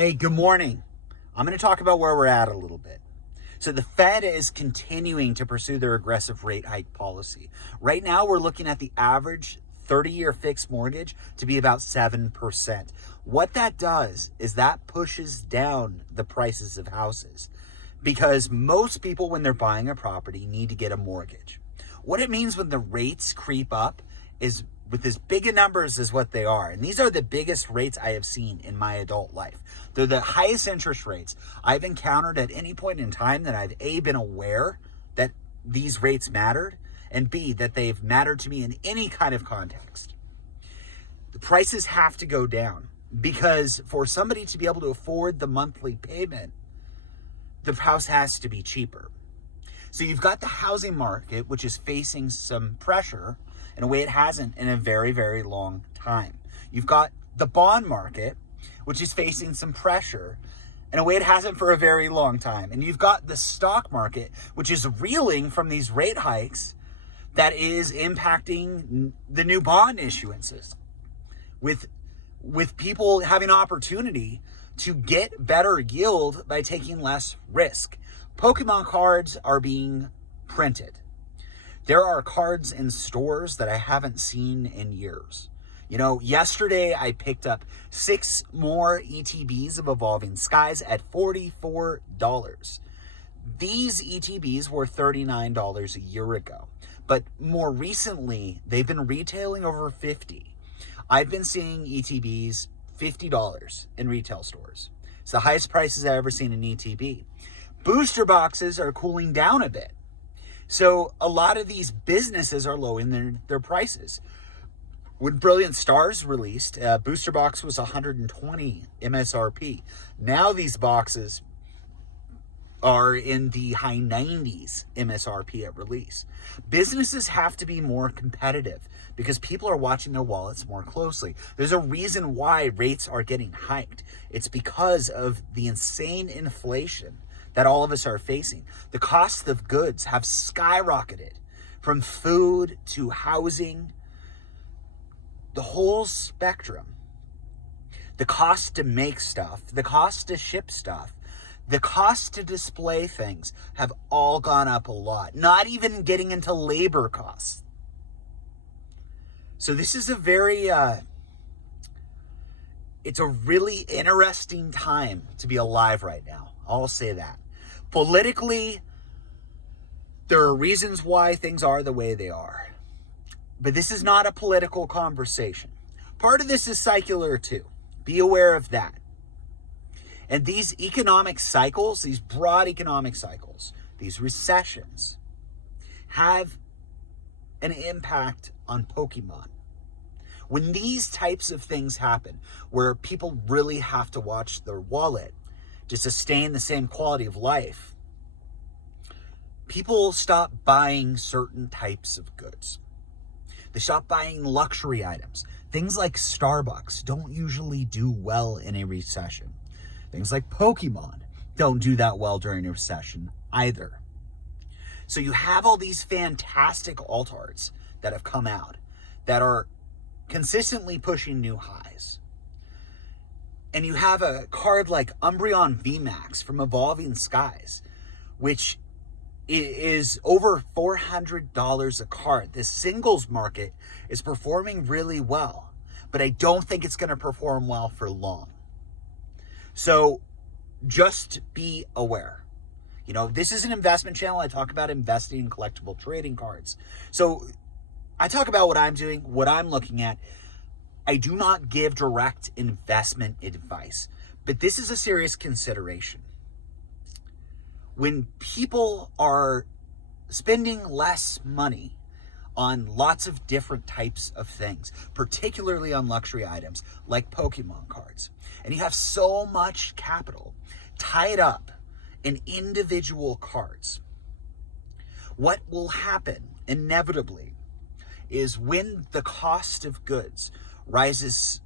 Hey, good morning. I'm going to talk about where we're at a little bit. So the Fed is continuing to pursue their aggressive rate hike policy. Right now, we're looking at the average 30-year fixed mortgage to be about 7%. What that does is that pushes down the prices of houses because most people, when they're buying a property, need to get a mortgage. What it means when the rates creep up is with as big a numbers as what they are. And these are the biggest rates I have seen in my adult life. They're the highest interest rates I've encountered at any point in time that I've A, been aware that these rates mattered, and B, that they've mattered to me in any kind of context. The prices have to go down because for somebody to be able to afford the monthly payment, the house has to be cheaper. So you've got the housing market, which is facing some pressure in a way it hasn't in a very, very long time. You've got the bond market, which is facing some pressure in a way it hasn't for a very long time. And you've got the stock market, which is reeling from these rate hikes that is impacting the new bond issuances with people having opportunity to get better yield by taking less risk. Pokémon cards are being printed. There are cards in stores that I haven't seen in years. You know, yesterday I picked up 6 more ETBs of Evolving Skies at $44. These ETBs were $39 a year ago, but more recently they've been retailing over $50. I've been seeing ETBs $50 in retail stores. It's the highest prices I've ever seen in ETB. Booster boxes are cooling down a bit. So a lot of these businesses are lowering their prices. When Brilliant Stars released, booster box was $120 MSRP. Now these boxes are in the high 90s MSRP at release. Businesses have to be more competitive because people are watching their wallets more closely. There's a reason why rates are getting hiked. It's because of the insane inflation that all of us are facing. The cost of goods have skyrocketed from food to housing, the whole spectrum. The cost to make stuff, the cost to ship stuff, the cost to display things have all gone up a lot, not even getting into labor costs. So this is a very, it's a really interesting time to be alive right now. I'll say that. Politically, there are reasons why things are the way they are. But this is not a political conversation. Part of this is secular too. Be aware of that. And these economic cycles, these broad economic cycles, these recessions, have an impact on Pokémon. When these types of things happen, where people really have to watch their wallet to sustain the same quality of life, people stop buying certain types of goods. They stop buying luxury items. Things like Starbucks don't usually do well in a recession. Things like Pokémon don't do that well during a recession either. So you have all these fantastic alt arts that have come out that are consistently pushing new highs. And you have a card like Umbreon VMAX from Evolving Skies, which is over $400 a card. The singles market is performing really well, but I don't think it's going to perform well for long. So just be aware. You know, this is an investment channel. I talk about investing in collectible trading cards. So I talk about what I'm doing, what I'm looking at. I do not give direct investment advice, but this is a serious consideration. When people are spending less money on lots of different types of things, particularly on luxury items like Pokémon cards, and you have so much capital tied up in individual cards, what will happen inevitably is when the cost of goods rises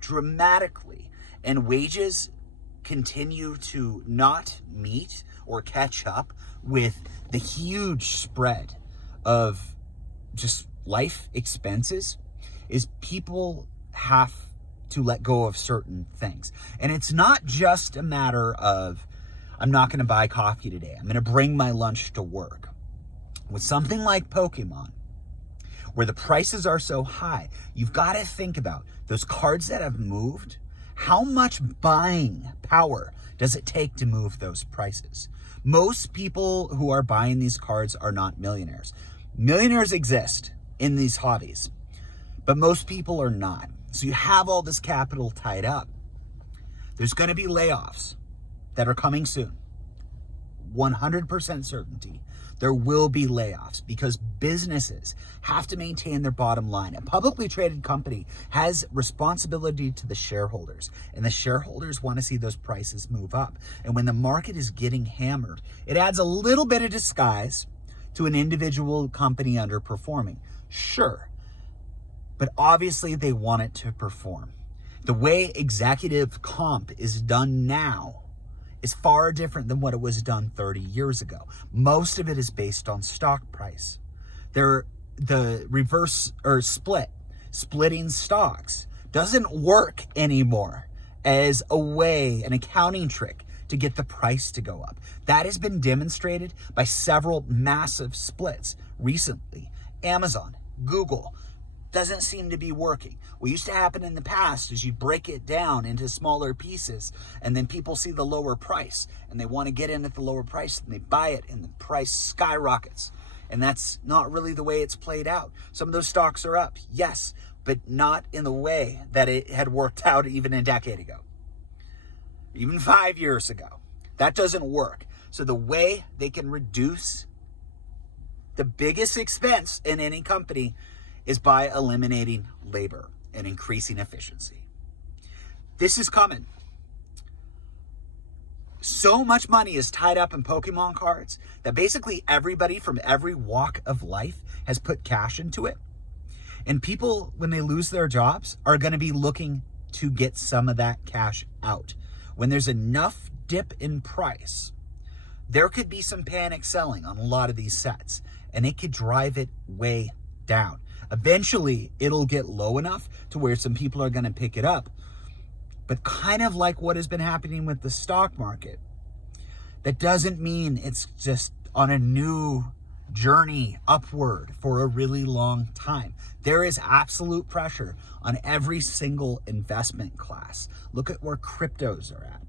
dramatically and wages continue to not meet or catch up with the huge spread of just life expenses, is people have to let go of certain things. And it's not just a matter of, I'm not going to buy coffee today. I'm going to bring my lunch to work. With something like Pokemon, where the prices are so high, you've got to think about those cards that have moved. How much buying power does it take to move those prices? Most people who are buying these cards are not millionaires. Millionaires exist in these hobbies, but most people are not. So you have all this capital tied up. There's going to be layoffs that are coming soon. 100% certainty. There will be layoffs because businesses have to maintain their bottom line. A publicly traded company has responsibility to the shareholders, and the shareholders want to see those prices move up. And when the market is getting hammered, it adds a little bit of disguise to an individual company underperforming. Sure, but obviously they want it to perform. The way executive comp is done now is far different than what it was done 30 years ago. Most of it is based on stock price. The reverse or splitting stocks doesn't work anymore as a way, an accounting trick to get the price to go up. That has been demonstrated by several massive splits recently. Amazon, Google, doesn't seem to be working. What used to happen in the past is you break it down into smaller pieces, and then people see the lower price and they want to get in at the lower price and they buy it and the price skyrockets. And that's not really the way it's played out. Some of those stocks are up, yes, but not in the way that it had worked out even a decade ago, even 5 years ago. That doesn't work. So the way they can reduce the biggest expense in any company is by eliminating labor and increasing efficiency. This is coming. So much money is tied up in Pokemon cards that basically everybody from every walk of life has put cash into it. And people, when they lose their jobs, are going to be looking to get some of that cash out. When there's enough dip in price, there could be some panic selling on a lot of these sets, and it could drive it way down. Eventually, it'll get low enough to where some people are going to pick it up. But kind of like what has been happening with the stock market, that doesn't mean it's just on a new journey upward for a really long time. There is absolute pressure on every single investment class. Look at where cryptos are at.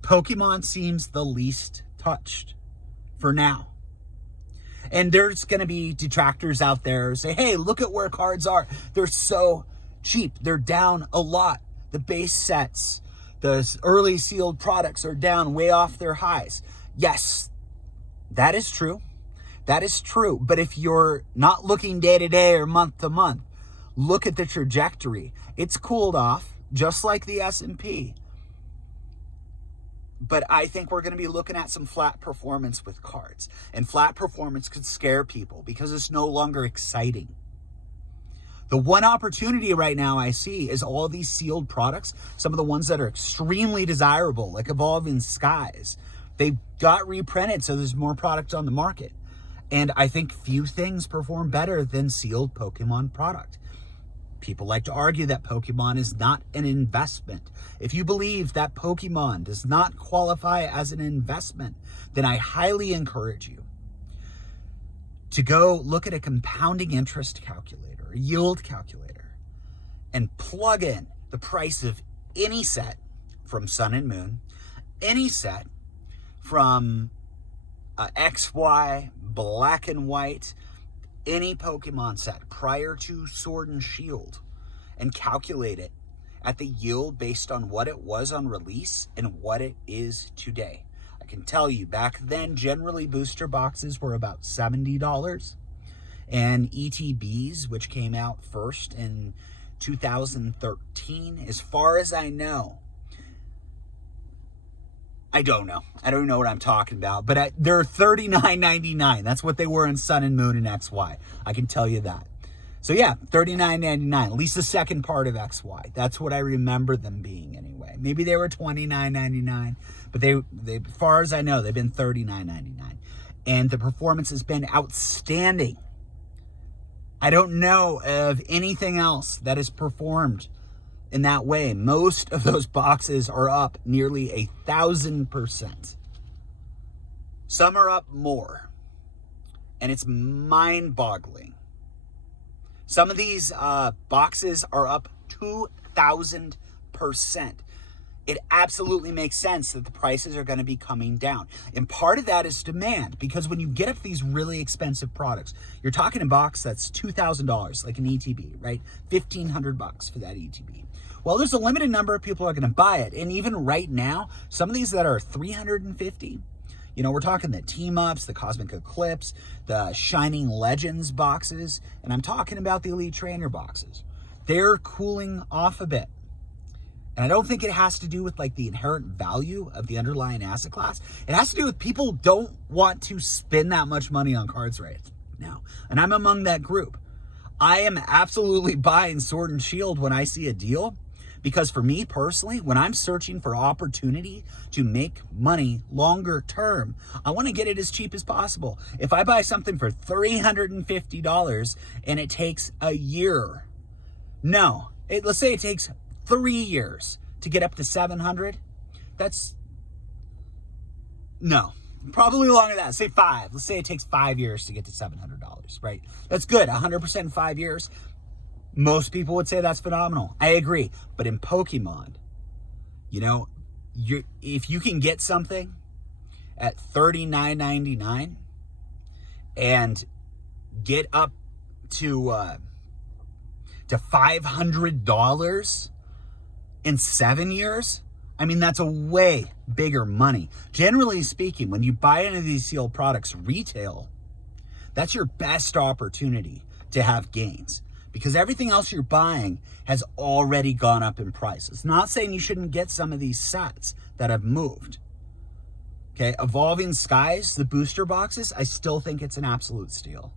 Pokemon seems the least touched for now. And there's going to be detractors out there who say, hey, look at where cards are. They're so cheap. They're down a lot. The base sets, the early sealed products are down way off their highs. Yes, that is true. That is true. But if you're not looking day to day or month to month, look at the trajectory. It's cooled off just like the S&P. But I think we're going to be looking at some flat performance with cards. And flat performance could scare people because it's no longer exciting. The one opportunity right now I see is all these sealed products, some of the ones that are extremely desirable, like Evolving Skies. They got reprinted, so there's more product on the market. And I think few things perform better than sealed Pokemon product. People like to argue that Pokemon is not an investment. If you believe that Pokemon does not qualify as an investment, then I highly encourage you to go look at a compounding interest calculator, a yield calculator, and plug in the price of any set from Sun and Moon, any set from XY, Black and White, any Pokemon set prior to Sword and Shield, and calculate it at the yield based on what it was on release and what it is today. I can tell you back then, generally booster boxes were about $70, and ETBs, which came out first in 2013, as far as I know, I don't know what I'm talking about, but they're $39.99. That's what they were in Sun and Moon and XY. I can tell you that. So yeah, $39.99, at least the second part of XY. That's what I remember them being anyway. Maybe they were $29.99, but they as far as I know, they've been $39.99. And the performance has been outstanding. I don't know of anything else that has performed in that way. Most of those boxes are up nearly 1,000%. Some are up more, and it's mind-boggling. Some of these boxes are up 2,000%. It absolutely makes sense that the prices are going to be coming down. And part of that is demand, because when you get up these really expensive products, you're talking a box that's $2,000, like an ETB, right? $1,500 for that ETB. Well, there's a limited number of people who are going to buy it. And even right now, some of these that are $350, you know, we're talking the Team Ups, the Cosmic Eclipse, the Shining Legends boxes, and I'm talking about the Elite Trainer boxes. They're cooling off a bit. And I don't think it has to do with like the inherent value of the underlying asset class. It has to do with people don't want to spend that much money on cards right now. And I'm among that group. I am absolutely buying Sword and Shield when I see a deal, because for me personally, when I'm searching for opportunity to make money longer term, I want to get it as cheap as possible. If I buy something for $350 and it takes a year, let's say it takes 3 years to get up to 700. Probably longer than that. Say 5. Let's say it takes 5 years to get to $700, right? That's good. 100% in 5 years. Most people would say that's phenomenal. I agree. But in Pokemon, you know, if you can get something at $39.99 and get up to $500 in 7 years, I mean, that's a way bigger money. Generally speaking, when you buy any of these sealed products retail, that's your best opportunity to have gains, because everything else you're buying has already gone up in price. It's not saying you shouldn't get some of these sets that have moved. Okay, Evolving Skies, the booster boxes, I still think it's an absolute steal.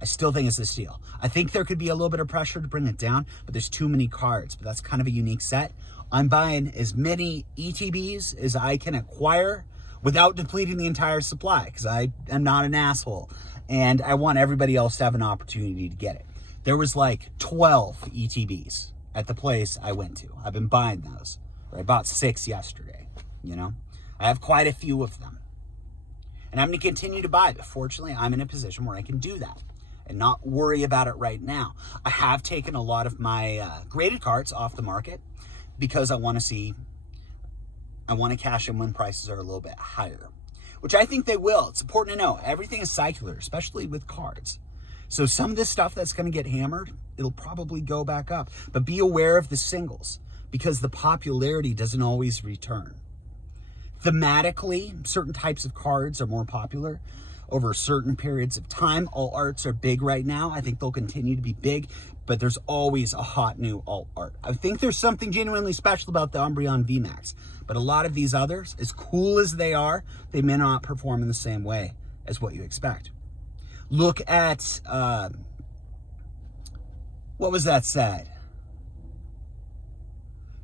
I still think it's a steal. I think there could be a little bit of pressure to bring it down, but there's too many cards. But that's kind of a unique set. I'm buying as many ETBs as I can acquire without depleting the entire supply, because I am not an asshole. And I want everybody else to have an opportunity to get it. There was like 12 ETBs at the place I went to. I've been buying those. I bought 6 yesterday, you know. I have quite a few of them. And I'm going to continue to buy, but fortunately, I'm in a position where I can do that and not worry about it right now. I have taken a lot of my graded cards off the market because I want to cash in when prices are a little bit higher, which I think they will. It's important to know everything is circular, especially with cards. So some of this stuff that's going to get hammered, it'll probably go back up. But be aware of the singles, because the popularity doesn't always return. Thematically, certain types of cards are more popular over certain periods of time. Alt arts are big right now. I think they'll continue to be big, but there's always a hot new alt art. I think there's something genuinely special about the Umbreon VMAX, but a lot of these others, as cool as they are, they may not perform in the same way as what you expect. Look at, what was that set?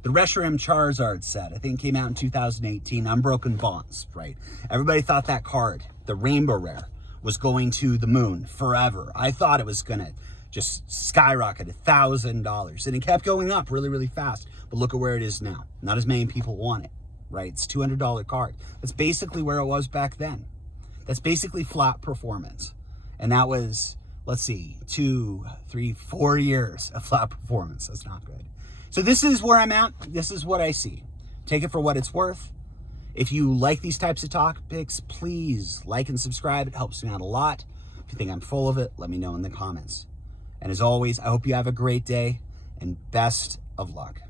The Reshiram Charizard set, I think came out in 2018, Unbroken Bonds, right? Everybody thought that card, the Rainbow Rare, was going to the moon forever. I thought it was gonna just skyrocket $1,000, and it kept going up really, really fast. But look at where it is now. Not as many people want it, right? It's a $200 card. That's basically where it was back then. That's basically flat performance. And that was, let's see, 2, 3, 4 years of flat performance. That's not good. So this is where I'm at. This is what I see. Take it for what it's worth. If you like these types of topics, please like and subscribe. It helps me out a lot. If you think I'm full of it, let me know in the comments. And as always, I hope you have a great day and best of luck.